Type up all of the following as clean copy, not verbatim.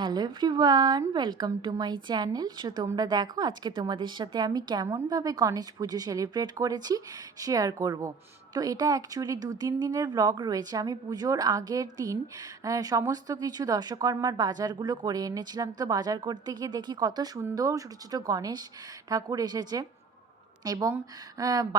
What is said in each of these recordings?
Hello everyone, welcome to my channel. So তোমরা দেখো আজকে তোমাদের সাথে আমি কেমনভাবে গণেশ পুজো সেলিব্রেট করেছি শেয়ার করব। তো এটা অ্যাকচুয়ালি 2-3 দিনের ব্লগ রয়েছে। আমি পুজোর আগের দিন সমস্ত কিছু দশকর্মার বাজারগুলো করে এনেছিলাম। তো বাজার করতে গিয়ে দেখি কত সুন্দর ছোটো ছোটো গণেশ ঠাকুর এসেছে এবং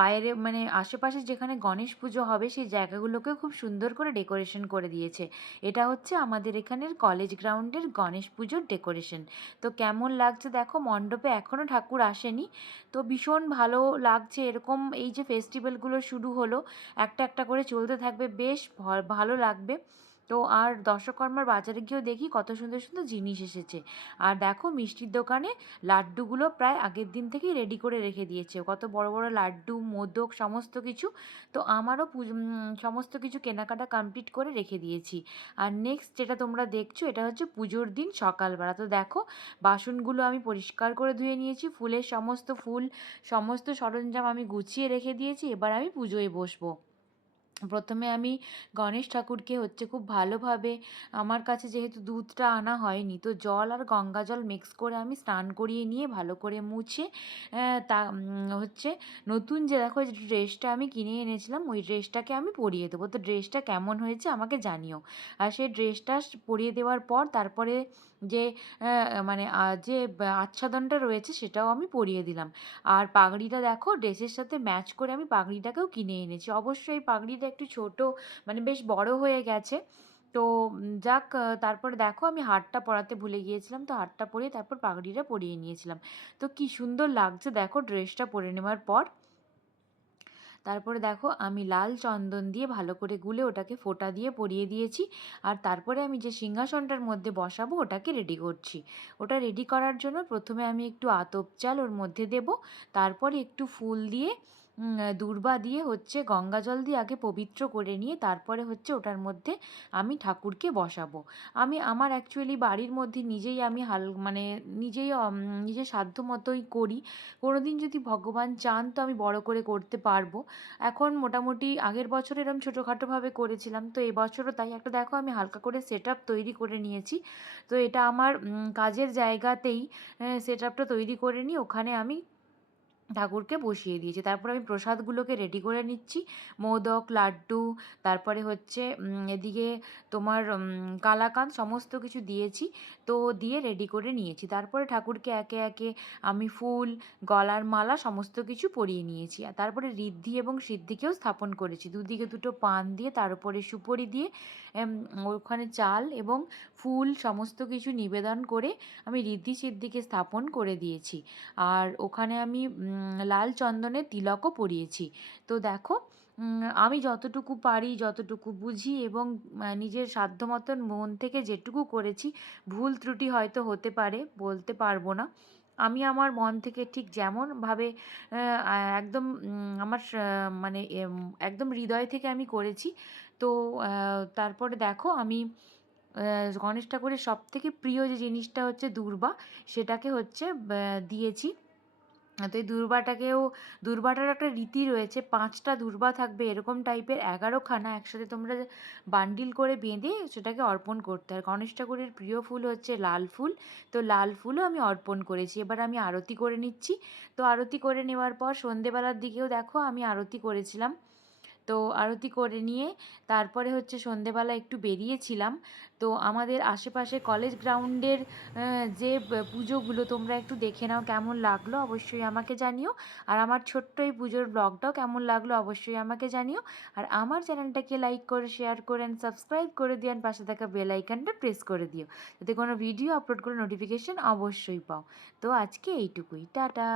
বাইরে মানে আশেপাশে যেখানে গণেশ পুজো হবে সেই জায়গাগুলোকেও খুব সুন্দর করে ডেকোরেশন করে দিয়েছে। এটা হচ্ছে আমাদের এখানের কলেজ গ্রাউন্ডের গণেশ পুজোর ডেকোরেশন। তো কেমন লাগছে দেখো, মণ্ডপে এখনও ঠাকুর আসেনি। তো ভীষণ ভালো লাগছে। এরকম এই যে ফেস্টিভ্যালগুলো শুরু হলো, একটা একটা করে চলতে থাকবে, বেশ ভালো লাগবে। তো আর দশকর্মার বাজারে গিয়েও দেখি কত সুন্দর সুন্দর জিনিস এসেছে। আর দেখো মিষ্টির দোকানে লাড্ডুগুলো প্রায় আগের দিন থেকেই রেডি করে রেখে দিয়েছে, কত বড় বড় লাড্ডু, মোদক, সমস্ত কিছু। তো আমারও সমস্ত কিছু কেনাকাটা কমপ্লিট করে রেখে দিয়েছি। আর নেক্সট যেটা তোমরা দেখছো এটা হচ্ছে পুজোর দিন সকালবেলা। তো দেখো বাসনগুলো আমি পরিষ্কার করে ধুয়ে নিয়েছি, ফুলের সমস্ত সরঞ্জাম আমি গুছিয়ে রেখে দিয়েছি। এবার আমি পুজোয় বসবো। প্রথমে আমি গণেশ ঠাকুরকে হচ্ছে খুব ভালোভাবে, আমার কাছে যেহেতু দুধটা আনা হয়নি, তো জল আর গঙ্গা জল মিক্স করে আমি স্নান করিয়ে নিয়ে ভালো করে মুছে তা হচ্ছে নতুন যে দেখো যে ড্রেসটা আমি কিনে এনেছিলাম ওই ড্রেসটাকে আমি পরিয়ে দেবো। তো ড্রেসটা কেমন হয়েছে আমাকে জানিও। আর সেই ড্রেসটা পরিয়ে দেওয়ার পর তারপরে যে মানে যে আচ্ছাদনটা রয়েছে সেটাও আমি পরিয়ে দিলাম। আর পাগড়িটা দেখো ড্রেসের সাথে ম্যাচ করে আমি পাগড়িটাকেও কিনে এনেছি। অবশ্যই এই পাগড়িটা একটু ছোট, মানে বেশ বড় হয়ে গেছে। তো যাক, তারপরে দেখো আমি হারটা পরাতে ভুলে গিয়েছিলাম, তো হারটা পরিয়ে তারপর পাগড়িটা পরিয়ে নিয়েছিলাম। তো কি সুন্দর লাগছে দেখো ড্রেসটা পরে নেওয়ার পর। তারপরে দেখো আমি লাল চন্দন দিয়ে ভালো করে গুলে ওটাকে ফোঁটা দিয়ে পরিয়ে দিয়েছি। আর তারপরে আমি যে সিংহাসনটার মধ্যে বসাবো ওটাকে রেডি করছি। ওটা রেডি করার জন্য প্রথমে আমি একটু আতপ চাল ওর মধ্যে দেব, তারপরে একটু ফুল দিয়ে দূর্বা দিয়ে হচ্ছে গঙ্গা জল দিয়ে আগে পবিত্র করে নিয়ে তারপরে হচ্ছে ওটার মধ্যে আমি ঠাকুরকে বসাবো। আমি আমার অ্যাকচুয়ালি বাড়ির মধ্যে নিজেই আমি মানে নিজেই নিজের সাধ্য মতোই করি। কোনো দিন যদি ভগবান চান তো আমি বড় করে করতে পারবো। এখন মোটামুটি আগের বছর এরকম ছোটোখাটোভাবে করেছিলাম, তো এবছরও তাই একটা দেখো আমি হালকা করে সেট আপ তৈরি করে নিয়েছি। তো এটা আমার কাজের জায়গাতেই সেট আপটা তৈরি করে নিয়ে ওখানে আমি ঠাকুরকে বসিয়ে দিয়েছি। তারপর আমি প্রসাদগুলোকে রেডি করে নিচ্ছি, মোদক, লাড্ডু, তারপরে হচ্ছে এদিকে তোমার কালাকাঁদ, সমস্ত কিছু দিয়েছি। তো দিয়ে রেডি করে নিয়েছি। তারপরে ঠাকুরকে একে একে আমি ফুল, গলার মালা সমস্ত কিছু পরিয়ে নিয়েছি। আর তারপরে ঋদ্ধি এবং সিদ্ধিকেও স্থাপন করেছি, দুদিকে দুটো পান দিয়ে তার উপরে সুপরি দিয়ে ওখানে চাল এবং ফুল সমস্ত কিছু নিবেদন করে আমি ঋদ্ধি সিদ্ধিকে স্থাপন করে দিয়েছি। আর ওখানে আমি লাল চন্দনের তিলকও পরিয়েছি। তো দেখো আমি যতটুকু পারি, যতটুকু বুঝি এবং নিজের সাধ্য মতন মন থেকে যেটুকু করেছি, ভুল ত্রুটি হয়তো হতে পারে, বলতে পারবো না। আমি আমার মন থেকে ঠিক যেমনভাবে একদম আমার মানে একদম হৃদয় থেকে আমি করেছি। তো তারপরে দেখো আমি গণেশ ঠাকুরের সবথেকে প্রিয় যে জিনিসটা হচ্ছে দূর্বা, সেটাকে হচ্ছে দিয়েছি। তো এই দূর্বাটার একটা রীতি রয়েছে, 5টা দূর্বা থাকবে এরকম টাইপের 11খানা একসাথে তোমরা বান্ডিল করে বেঁধে সেটাকে অর্পণ করতে হয়। গণেশ ঠাকুরের প্রিয় ফুল হচ্ছে লাল ফুল, তো লাল ফুলও আমি অর্পণ করেছি। এবার আমি আরতি করে নিচ্ছি। তো আরতি করে নেওয়ার পর সন্ধেবেলার দিকেও দেখো আমি আরতি করেছিলাম। তো আরতি করে নিয়ে তারপরে হচ্ছে সন্ধেবেলা একটু বেরিয়েছিলাম। তো আমাদের আশেপাশে কলেজ গ্রাউন্ডের যে পুজোগুলো তোমরা একটু দেখে নাও, কেমন লাগলো অবশ্যই আমাকে জানিও। আর আমার ছোট্ট এই পুজোর ব্লগটাও কেমন লাগলো অবশ্যই আমাকে জানিও। আর আমার চ্যানেলটাকে লাইক করে, শেয়ার করে অ্যান্ড সাবস্ক্রাইব করে দিও, অ্যান্ড পাশে থাকা বেল আইকনটা প্রেস করে দিও, যাতে কোনো ভিডিও আপলোড করে নোটিফিকেশান অবশ্যই পাও। তো আজকে এইটুকুই, টাটা।